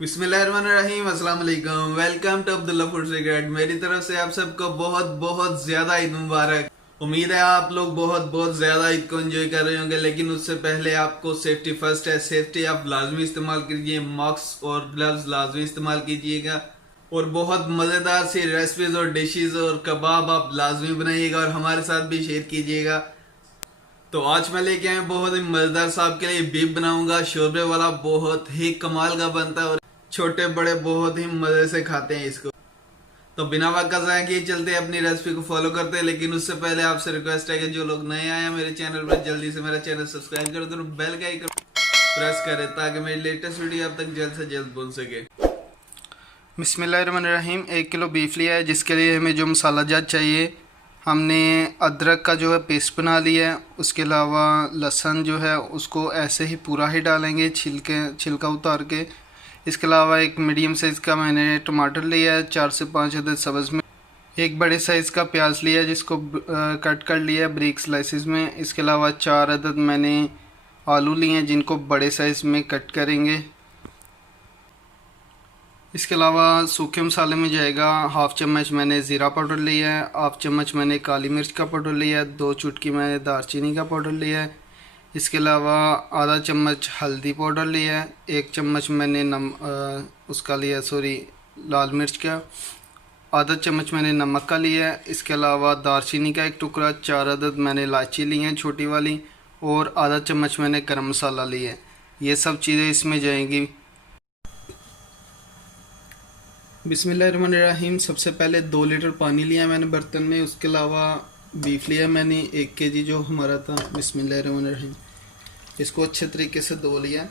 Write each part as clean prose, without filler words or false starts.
बिस्मिल्लाहिर्रहमानिर्रहीम, अस्सलाम वालेकुम। Welcome to Abdullah food secret. मेरी तरफ से आप सबको बहुत बहुत ज्यादा ईद मुबारक। उम्मीद है आप लोग बहुत बहुत ज्यादा ईद को एंजॉय कर रहे होंगे, लेकिन उससे पहले आपको सेफ्टी फर्स्ट है। सेफ्टी आप लाजमी इस्तेमाल कीजिए, मास्क और ग्लव्स लाजमी इस्तेमाल कीजिएगा, और बहुत मजेदार सी रेसिपीज और डिशेज और कबाब आप लाजमी बनाइएगा और हमारे साथ भी शेयर कीजिएगा। तो आज मैं लेके आया बहुत ही मजेदार साहब के लिए बीफ बनाऊंगा। शोरबे वाला बहुत ही कमाल का बनता है और छोटे बड़े बहुत ही मजे से खाते हैं इसको। तो बिना वक्त जाए किए चलते हैं अपनी रेसिपी को फॉलो करते हैं, लेकिन उससे पहले आपसे रिक्वेस्ट है कि जो लोग नए आए हैं मेरे चैनल पर, जल्दी से मेरा चैनल सब्सक्राइब कर दो और बेल का आइकन प्रेस करें ताकि मेरी लेटेस्ट वीडियो आप तक जल्द से जल्द पहुंच सके। बिस्मिल्लाहिर्रहमानिर्रहीम। 1 किलो बीफ लिया है, जिसके लिए हमें जो मसाला जात चाहिए, हमने अदरक का जो है पेस्ट बना लिया है। उसके अलावा लहसुन जो है उसको ऐसे ही पूरा ही डालेंगे, छिलका उतार के। इसके अलावा एक मीडियम साइज़ का मैंने टमाटर लिया है, 4 से 5 अदद सब्ज़ में। एक बड़े साइज़ का प्याज लिया है जिसको कट कर लिया है ब्रीक स्लाइसिस में। इसके अलावा 4 अदद मैंने आलू लिए हैं जिनको बड़े साइज़ में कट करेंगे। इसके अलावा सूखे मसाले में जाएगा, हाफ़ चम्मच मैंने ज़ीरा पाउडर लिया है, हाफ़ चम्मच मैंने काली मिर्च का पाउडर लिया है, 2 चुटकी मैंने दालचीनी का पाउडर लिया है। इसके अलावा आधा चम्मच हल्दी पाउडर लिया है, 1 चम्मच मैंने उसका लिया लाल मिर्च का, आधा चम्मच मैंने नमक का लिया है। इसके अलावा दालचीनी का एक टुकड़ा, 4 अदद मैंने इलायची ली हैं छोटी वाली, और आधा चम्मच मैंने गरम मसाला लिया है। ये सब चीज़ें इसमें जाएंगी। बिस्मिल्लाहिर्रहमानिर्रहीम। सबसे पहले 2 लीटर पानी लिया मैंने बर्तन में। उसके अलावा बीफ लिया मैंने 1 केजी जो हमारा था। बिस्मिल्लाहिर्रहमानिर्रहीम। इसको अच्छे तरीके से धो लिया,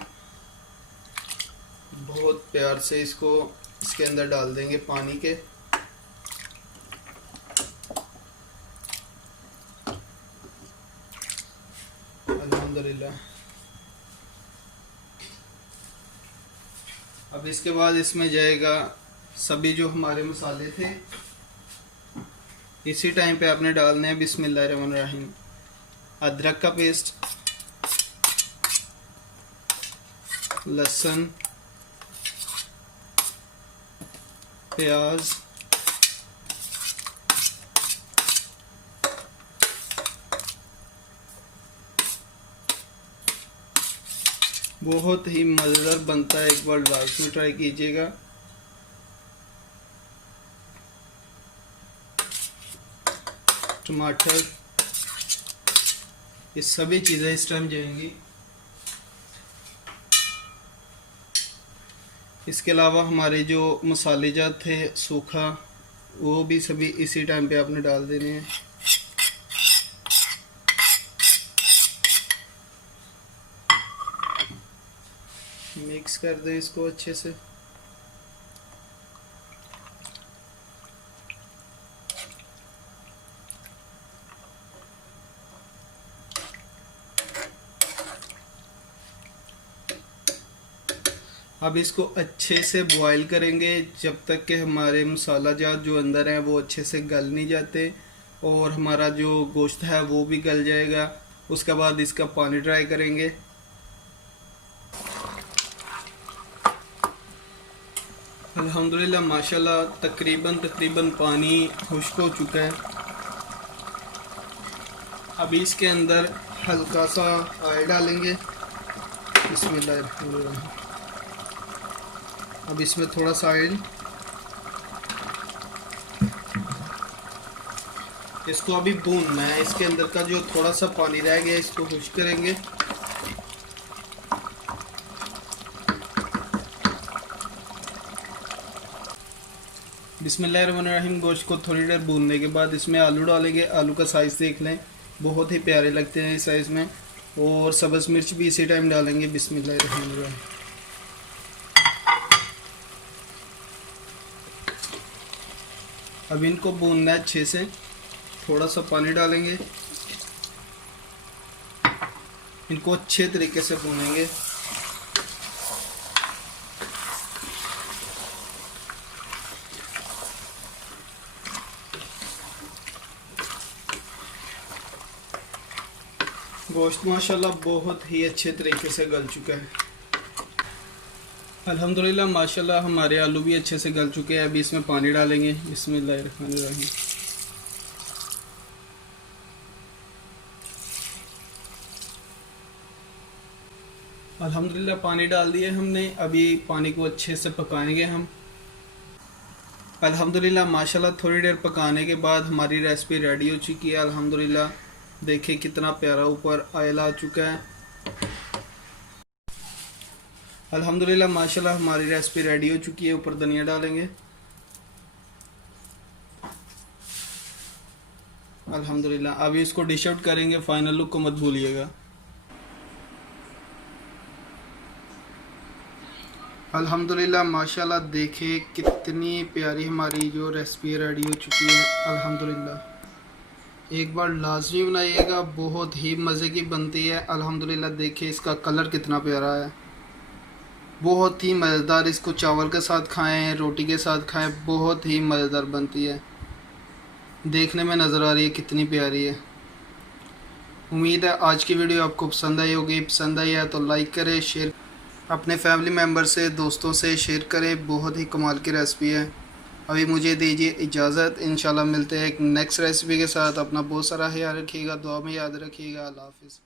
बहुत प्यार से इसको इसके अंदर डाल देंगे पानी के। अल्हम्दुलिल्लाह। अब इसके बाद इसमें जाएगा सभी जो हमारे मसाले थे, इसी टाइम पे आपने डालने हैं। बिस्मिल्लाहिर्रहमानिर्रहीम। अदरक का पेस्ट, लहसुन, प्याज, बहुत ही मज़ेदार बनता है, एक बार लाजमी ट्राई कीजिएगा। टमाटर, ये सभी चीज़ें इस टाइम जाएंगी। इसके अलावा हमारे जो मसाले जात थे सूखा, वो भी सभी इसी टाइम पे आपने डाल देने हैं। मिक्स कर दें इसको अच्छे से। अब इसको अच्छे से बॉईल करेंगे जब तक कि हमारे मसाला जात जो अंदर है वो अच्छे से गल नहीं जाते, और हमारा जो गोश्त है वो भी गल जाएगा। उसके बाद इसका पानी ड्राई करेंगे। अल्हम्दुलिल्लाह माशाल्लाह तकरीबन पानी खुश्क हो चुका है। अभी इसके अंदर हल्का सा ऑयल डालेंगे। बिस्मिल्लाह। अब इसमें थोड़ा सा ऑयल, इसको अभी भूनना है। इसके अंदर का जो थोड़ा सा पानी रह गया इसको खुश्क करेंगे। बिस्मिल्लाहिर्रहमानिर्रहीम। गोश्त को थोड़ी देर भूनने के बाद इसमें आलू डालेंगे। आलू का साइज़ देख लें, बहुत ही प्यारे लगते हैं इस साइज़ में। और सब्ज़ मिर्च भी इसी टाइम डालेंगे। बिस्मिल्लाहिर्रहमानिर्रहीम। अब इनको भूनना है अच्छे से। थोड़ा सा पानी डालेंगे, इनको अच्छे तरीके से भूनेंगे। गोश्त माशाल्लाह बहुत ही अच्छे तरीके से गल चुका है। अल्हम्दुलिल्लाह माशाल्लाह हमारे आलू भी अच्छे से गल चुके हैं। अभी इसमें पानी डालेंगे। बिस्मिल्लाहिर्रहमानिर्रहीम। अल्हम्दुलिल्लाह पानी डाल दिए हमने। अभी पानी को अच्छे से पकाएंगे हम। अल्हम्दुलिल्लाह माशाल्लाह थोड़ी देर पकाने के बाद हमारी रेसिपी रेडी हो चुकी है। अल्हम्दुलिल्लाह देखिए कितना प्यारा ऊपर ऑयल आ चुका है। अल्हम्दुलिल्लाह माशाल्लाह हमारी रेसिपी रेडी हो चुकी है। ऊपर धनिया डालेंगे। अल्हम्दुलिल्लाह अभी इसको डिश आउट करेंगे। फाइनल लुक को मत भूलिएगा। अल्हम्दुलिल्लाह माशाल्लाह देखिए कितनी प्यारी हमारी जो रेसिपी रेडी हो चुकी है। अल्हम्दुलिल्लाह एक बार लाजमी बनाइएगा, बहुत ही मज़े की बनती है। अल्हम्दुलिल्लाह देखिए इसका कलर कितना प्यारा है, बहुत ही मज़ेदार। इसको चावल के साथ खाएं, रोटी के साथ खाएं, बहुत ही मज़ेदार बनती है। देखने में नज़र आ रही है कितनी प्यारी है। उम्मीद है आज की वीडियो आपको पसंद आई होगी। पसंद आई है तो लाइक करें, शेयर, अपने फैमिली मेम्बर से, दोस्तों से शेयर करें। बहुत ही कमाल की रेसिपी है। अभी मुझे दीजिए इजाज़त। इंशाल्लाह मिलते हैं एक नेक्स्ट रेसिपी के साथ। अपना बहुत सारा ख्याल रखिएगा, दुआ में याद रखिएगा। अल्लाह हाफ़िज़।